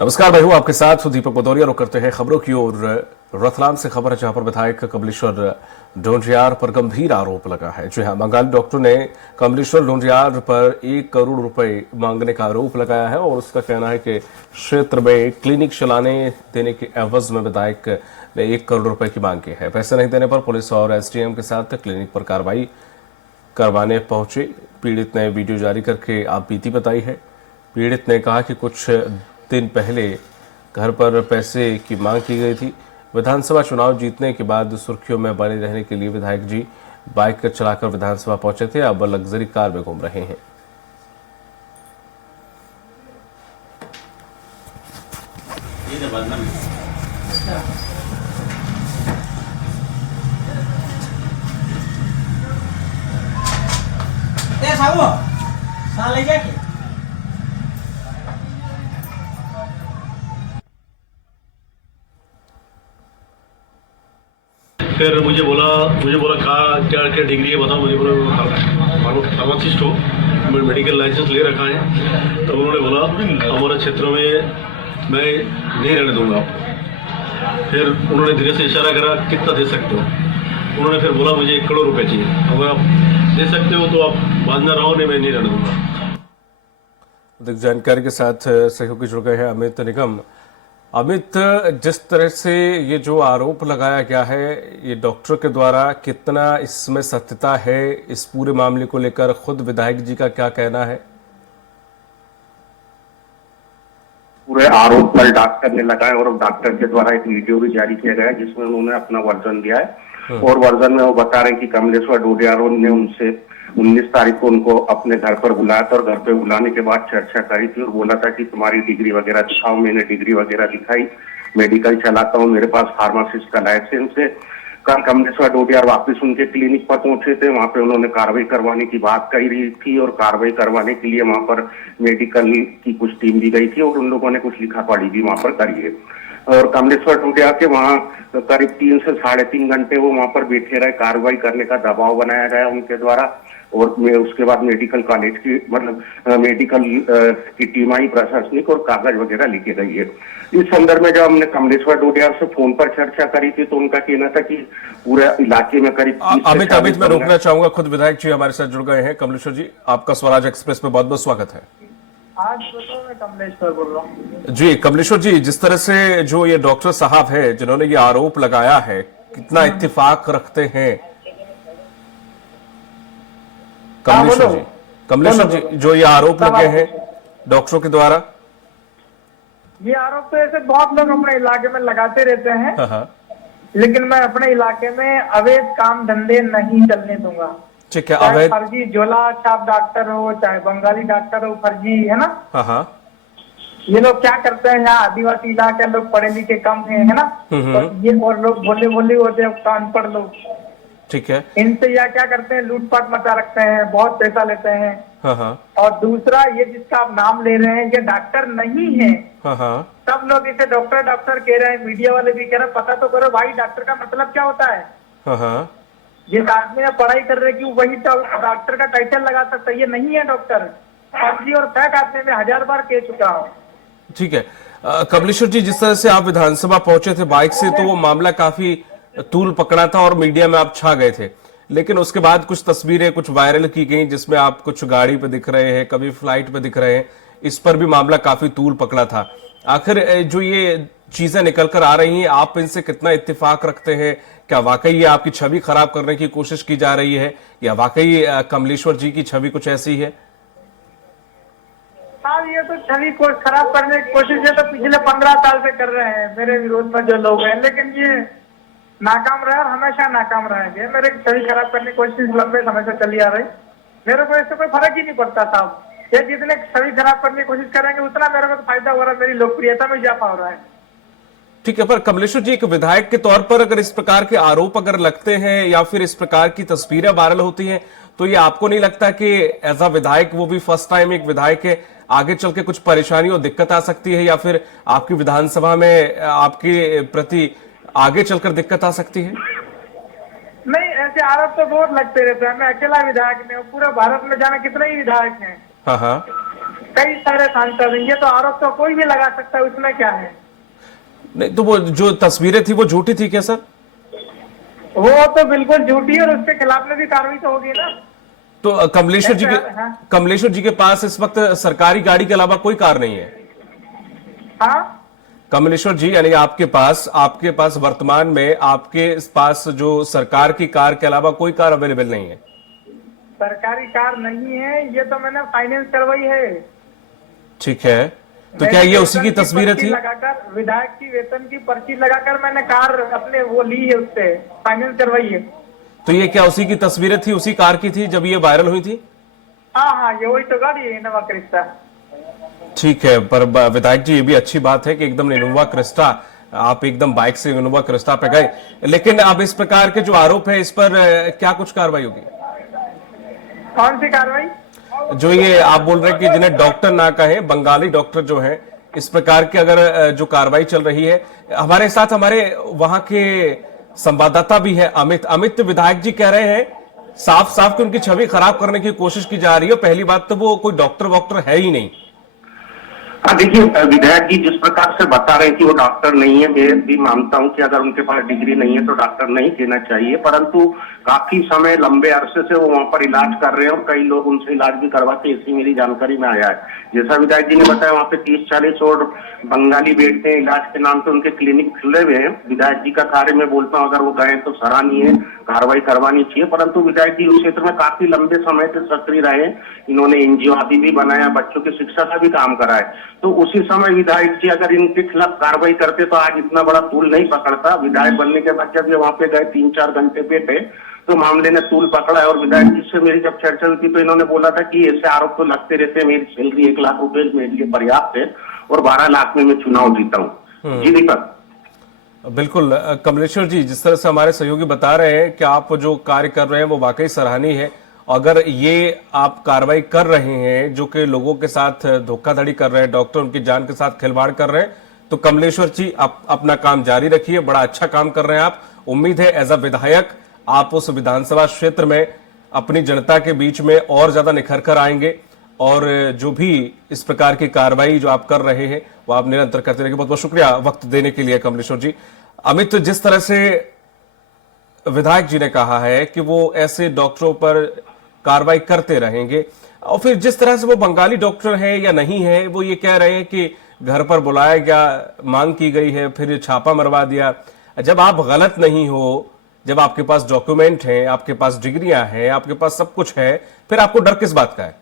नमस्कार, मैं हूं आपके साथ दीपक भदौरिया। रुक करते हैं खबरों की ओर। रतलाम से खबर है, जहां पर विधायक कमलेश्वर ढोंडियार पर गंभीर आरोप लगा है। जी हां, बंगाली डॉक्टर ने कमलेश्वर ढोंडियार पर 1 करोड़ रुपए मांगने का आरोप लगाया है और उसका कहना है कि क्षेत्र में क्लिनिक चलाने देने के एवज में विधायक ने 1 करोड़ रुपए की मांग की है। पैसे नहीं देने पर पुलिस और एसडीएम के साथ क्लिनिक पर कार्रवाई करवाने पहुंचे। पीड़ित ने वीडियो जारी करके आप बीती बताई है। पीड़ित ने कहा कि कुछ दिन पहले घर पर पैसे की मांग की गई थी। विधानसभा चुनाव जीतने के बाद सुर्खियों में बने रहने के लिए विधायक जी बाइक चलाकर विधानसभा पहुंचे थे। अब लग्जरी कार में घूम रहे हैं। फिर मुझे बोला कहा क्या क्या डिग्री है बताओ। मुझे बोला फार्मासिस्ट हो, मैं मेडिकल लाइसेंस ले रखा है। तो उन्होंने बोला हमारे क्षेत्र में मैं नहीं रहने दूंगा आपको। फिर उन्होंने धीरे से इशारा करा, कितना दे सकते हो। उन्होंने फिर बोला मुझे 1 करोड़ रुपए चाहिए, अगर आप दे सकते हो तो आप बांधना रहो, नहीं मैं नहीं रहने दूंगा। अधिक जानकारी के साथ सहयोगी जुड़ गए हैं अमित निगम। अमित, जिस तरह से ये जो आरोप लगाया गया है, ये डॉक्टर के द्वारा, कितना इसमें सत्यता है? इस पूरे मामले को लेकर खुद विधायक जी का क्या कहना है? पूरे आरोप कल डॉक्टर ने लगाए और डॉक्टर के द्वारा एक वीडियो भी जारी किया गया है जिसमें उन्होंने अपना वर्जन दिया है। और वर्जन में वो बता रहे हैं कि कमलेश्वर ढोंडियार ने उनसे 19 तारीख को उनको अपने घर पर बुलाया था और घर पे बुलाने के बाद चर्चा करी थी और बोला था कि तुम्हारी डिग्री वगैरह दिखाओ। मैंने डिग्री वगैरह दिखाई, मेडिकल चलाता हूँ, मेरे पास फार्मासिस्ट का लाइसेंस है। कल कमलेश्वर ढोंडियार वापस उनके क्लिनिक पर पहुंचे थे। वहां पे उन्होंने कार्रवाई करवाने की बात कही रही थी और कार्रवाई करवाने के लिए वहां पर मेडिकल की कुछ टीम भी गई थी और उन लोगों ने कुछ लिखा पढ़ी भी वहां पर करी है। और कमलेश्वर ढोंडियार के वहां करीब 3 से 3.5 घंटे वो वहां पर बैठे रहे। कार्रवाई करने का दबाव बनाया गया उनके द्वारा और उसके बाद मेडिकल कॉलेज की मेडिकल की टीम आई, प्रशासनिक और कागज वगैरह लिखे गई है। इस संदर्भ में जब हमने कमलेश्वर ढोंडियार से फोन पर चर्चा करी थी तो उनका कहना था कि पूरे इलाके में करीब अमित मैं रोकना चाहूंगा, खुद विधायक जी हमारे साथ जुड़ गए हैं। कमलेश्वर जी, आपका स्वराज एक्सप्रेस में बहुत बहुत स्वागत है। आज तो मैं कमलेश्वर बोल रहा हूँ। जी कमलेश्वर जी, जिस तरह से जो ये डॉक्टर साहब है जिन्होंने ये आरोप लगाया है, कितना इत्तेफाक रखते हैं कमलेश्वर जी जो ये आरोप लगे हैं डॉक्टरों के द्वारा? ये आरोप तो ऐसे बहुत लोग अपने इलाके में लगाते रहते हैं। हाँ। लेकिन मैं अपने इलाके में अवैध काम धंधे नहीं चलने दूंगा। ठीक है, चाहे अवैध फर्जी झोला छाप डॉक्टर हो, चाहे बंगाली डॉक्टर हो, फर्जी है ना। हाँ। ये लोग क्या करते हैं, यहाँ आदिवासी इलाके लोग पढ़े लिखे कम है ना। तो ये और लोग बोले होते हैं, अनपढ़ लोग। ठीक है, इनसे यह क्या करते हैं, लूटपाट मचा रखते हैं, बहुत पैसा लेते हैं। हाँ। और दूसरा, ये जिसका आप नाम ले रहे हैं ये डॉक्टर नहीं है। हाँ। सब लोग इसे डॉक्टर कह रहे हैं, मीडिया वाले भी कह रहे हैं। पता तो करो भाई, डॉक्टर का मतलब क्या होता है। हाँ। जिस आदमी ने पढ़ाई कर रहे कि वही डॉक्टर का टाइटल लगा सकता है, ये नहीं है डॉक्टर। फर्जी और फेक आदमी में 1000 बार कह चुका हूँ। ठीक है, कमलेश्वर जी, जिस तरह से आप विधानसभा पहुंचे थे बाइक से, तो वो मामला काफी तूल पकड़ा था और मीडिया में आप छा गए थे। लेकिन उसके बाद कुछ तस्वीरें कुछ वायरल की गई जिसमें आप कुछ गाड़ी पे दिख रहे हैं, कभी फ्लाइट पे दिख रहे हैं। इस पर भी मामला काफी तूल पकड़ा था। आखिर जो ये चीजें निकल कर आ रही हैं, आप इनसे कितना इत्तेफाक रखते हैं? क्या वाकई ये आपकी छवि खराब करने की कोशिश की जा रही है या वाकई कमलेश्वर जी की छवि कुछ ऐसी है? हाँ, ये तो छवि को खराब करने की कोशिश है तो पिछले 15 साल से कर रहे हैं मेरे विरोध में जो लोग हैं। लेकिन ये नाकाम रहे और हमेशा नाकाम रहेंगे। मेरे छवि खराब करने की कोशिश लंबे समय से चली आ रही। मेरे को इससे कोई फर्क ही नहीं पड़ता साहब। ये जितने छवि खराब करने की कोशिश करेंगे उतना मेरे को तो फायदा हो रहा है, मेरी लोकप्रियता में इजाफा हो रहा है। ठीक है, पर कमलेश्वर जी, एक विधायक के तौर पर अगर इस प्रकार के आरोप अगर लगते हैं या फिर इस प्रकार की तस्वीरें वायरल होती हैं, तो ये आपको नहीं लगता कि एज अ विधायक, वो भी फर्स्ट टाइम एक विधायक है, आगे चल के कुछ परेशानी और दिक्कत आ सकती है या फिर आपकी विधानसभा में आपके प्रति आगे चलकर दिक्कत आ सकती है? नहीं, ऐसे आरोप तो बहुत लगते रहते हैं। मैं अकेला विधायक नहीं हूँ, पूरे भारत में जाने कितने ही विधायक हैं। हाँ। कई सारे सांसद हैं, ये तो आरोप तो कोई भी लगा सकता है, उसमें क्या है। नहीं तो वो जो तस्वीरें थी वो झूठी थी क्या सर? वो तो बिल्कुल झूठी है और उसके खिलाफ में भी कार्रवाई तो होगी ना। तो कमलेश्वर हाँ। कमलेश्वर जी के पास इस वक्त सरकारी गाड़ी के अलावा कोई कार नहीं है? हाँ, कमलेश्वर जी यानी आपके पास वर्तमान में आपके पास जो सरकार की कार के अलावा कोई कार अवेलेबल नहीं है? सरकारी कार नहीं है, ये तो मैंने फाइनेंस करवाई है। ठीक है, तो क्या ये उसी की तस्वीरें थी? लगाकर विधायक की वेतन की पर्ची लगाकर मैंने कार अपने वो ली है, उससे फाइनेंस करवाई है। तो ये क्या उसी की तस्वीरें थी, उसी कार की थी जब ये वायरल हुई थी? हाँ हाँ, ये वही तो गाड़ी है, इनोवा क्रिस्टा। ठीक है, पर विधायक जी ये भी अच्छी बात है कि एकदम इनोवा क्रिस्टा, आप एकदम बाइक से इनोवा क्रिस्टा पे गए, लेकिन अब इस प्रकार के जो आरोप है इस पर क्या कुछ कार्रवाई होगी? कौन सी कार्रवाई? जो ये आप बोल रहे हैं कि जिन्हें डॉक्टर ना कहें, बंगाली डॉक्टर जो है, इस प्रकार की अगर जो कार्रवाई चल रही है, हमारे साथ हमारे वहां के संवाददाता भी है अमित विधायक जी कह रहे हैं साफ साफ कि उनकी छवि खराब करने की कोशिश की जा रही है। पहली बात तो वो कोई डॉक्टर वॉक्टर है ही नहीं। हाँ देखिए, विधायक जी जिस प्रकार से बता रहे हैं कि वो डॉक्टर नहीं है, मैं भी मानता हूं कि अगर उनके पास डिग्री नहीं है तो डॉक्टर नहीं कहना चाहिए, परंतु काफी समय लंबे अरसे से वो वहां पर इलाज कर रहे हैं और कई लोग उनसे इलाज भी करवाते, ऐसी मेरी जानकारी में आया है। जैसा विधायक जी ने बताया, वहाँ पे 30-40 और बंगाली बैठते हैं, इलाज के नाम पे उनके क्लिनिक खुले हुए हैं। विधायक जी का कार्य मैं बोलता हूँ अगर वो गए तो सराहनीय है, कार्रवाई करवानी चाहिए, परंतु विधायक जी उस क्षेत्र में काफी लंबे समय से सक्रिय रहे। इन्होंने एनजीओ आदि भी बनाया, बच्चों की शिक्षा का भी काम करा है। तो उसी समय विधायक जी अगर इनके खिलाफ कार्रवाई करते तो आज इतना बड़ा तूल नहीं पकड़ता। विधायक बनने के बाद जब ये वहां पे गए 3-4 घंटे बैठे तो मामले ने तूल पकड़ा है। और विधायक जी से मेरी जब चर्चा हुई थी तो इन्होंने बोला था कि ऐसे आरोप तो लगते रहते हैं, मेरी सैलरी 1 लाख रुपए मेरे लिए पर्याप्त है और 12 लाख में मैं चुनाव जीता हूँ। जी दीपक। बिल्कुल कमलेश्वर जी, जिस तरह से हमारे सहयोगी बता रहे हैं कि आप जो कार्य कर रहे हैं वो वाकई सराहनीय है। अगर ये आप कार्रवाई कर रहे हैं जो कि लोगों के साथ धोखाधड़ी कर रहे हैं, डॉक्टर उनकी जान के साथ खिलवाड़ कर रहे हैं, तो कमलेश्वर जी आप अपना काम जारी रखिए, बड़ा अच्छा काम कर रहे हैं आप। उम्मीद है एज अ विधायक आप उस विधानसभा क्षेत्र में अपनी जनता के बीच में और ज्यादा निखर कर आएंगे और जो भी इस प्रकार की कार्रवाई जो आप कर रहे हैं वो आप निरंतर करते रहेंगे। बहुत बहुत शुक्रिया वक्त देने के लिए कमलेश्वर जी। अमित, जिस तरह से विधायक जी ने कहा है कि वो ऐसे डॉक्टरों पर कार्रवाई करते रहेंगे, और फिर जिस तरह से वो बंगाली डॉक्टर है या नहीं है, वो ये कह रहे हैं कि घर पर बुलाया गया, मांग की गई है, फिर छापा मरवा दिया। जब आप गलत नहीं हो, जब आपके पास डॉक्यूमेंट हैं, आपके पास डिग्रियां हैं, आपके पास सब कुछ है, फिर आपको डर किस बात का है?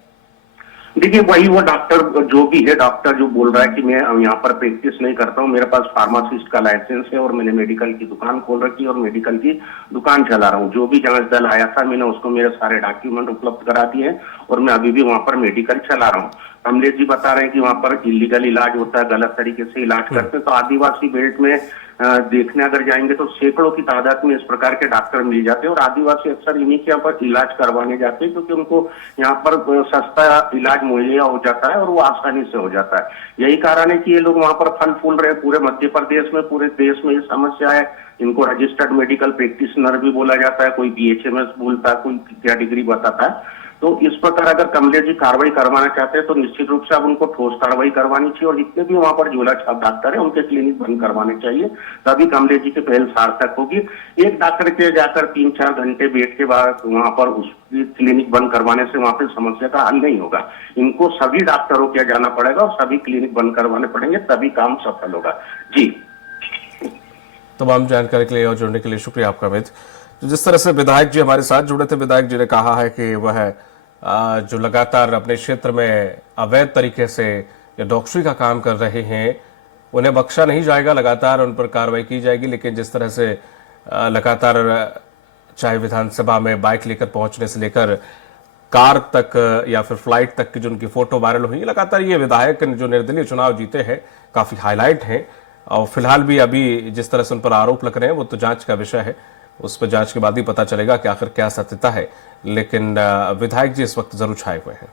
देखिए, वही वो डॉक्टर जो भी है, डॉक्टर जो बोल रहा है कि मैं यहाँ पर प्रैक्टिस नहीं करता हूँ, मेरे पास फार्मासिस्ट का लाइसेंस है और मैंने मेडिकल की दुकान खोल रखी है और मेडिकल की दुकान चला रहा हूँ। जो भी जांच दल आया था मैंने उसको मेरे सारे डॉक्यूमेंट उपलब्ध करा दिए हैं और मैं अभी भी वहाँ पर मेडिकल चला रहा हूँ। कमलेश जी बता रहे हैं कि वहाँ पर इलीगल इलाज होता है, गलत तरीके से इलाज करते हैं। तो आदिवासी बेल्ट में देखने अगर जाएंगे तो सैकड़ों की तादाद में इस प्रकार के डॉक्टर मिल जाते हैं और आदिवासी अक्सर इन्हीं के यहाँ पर इलाज करवाने जाते हैं क्योंकि उनको यहाँ पर सस्ता इलाज मुहैया हो जाता है और वो आसानी से हो जाता है। यही कारण है कि ये लोग वहाँ पर फल फूल रहे हैं। पूरे मध्य प्रदेश में, पूरे देश में ये समस्या है। इनको रजिस्टर्ड मेडिकल प्रैक्टिशनर भी बोला जाता है, कोई BHMS बोलता है, कोई क्या डिग्री बताता है। तो इस प्रकार अगर कमलेश जी कार्रवाई करवाना चाहते हैं तो निश्चित रूप से अब उनको ठोस कार्रवाई करवानी चाहिए और जितने भी वहां पर झोला छाप डॉक्टर है उनके क्लिनिक बंद करवाने चाहिए, तभी कमलेश जी की पहल सार्थक होगी। एक डॉक्टर के जाकर 3-4 घंटे बैठ के बाद वहां पर उसकी क्लिनिक बंद करवाने से वहां पर समस्या का हल नहीं होगा। इनको सभी डॉक्टरों के जाना पड़ेगा और सभी क्लिनिक बंद करवाने पड़ेंगे, तभी काम सफल होगा। जी, तमाम जानकारी के लिए और जुड़ने के लिए शुक्रिया आपका अमित। जिस तरह से विधायक जी हमारे साथ जुड़े थे, विधायक जी ने कहा है कि वह जो लगातार अपने क्षेत्र में अवैध तरीके से डॉक्टरी का काम कर रहे हैं उन्हें बख्शा नहीं जाएगा, लगातार उन पर कार्रवाई की जाएगी। लेकिन जिस तरह से लगातार चाहे विधानसभा में बाइक लेकर पहुंचने से लेकर कार तक या फिर फ्लाइट तक की जो उनकी फोटो वायरल हुई, लगातार ये विधायक जो निर्दलीय चुनाव जीते हैं काफी हाईलाइट हैं। और फिलहाल भी अभी जिस तरह से उन पर आरोप लग रहे हैं वो तो जांच का विषय है, उस पर जांच के बाद ही पता चलेगा कि आखिर क्या सत्यता है। लेकिन विधायक जी इस वक्त जरूर छाए हुए हैं।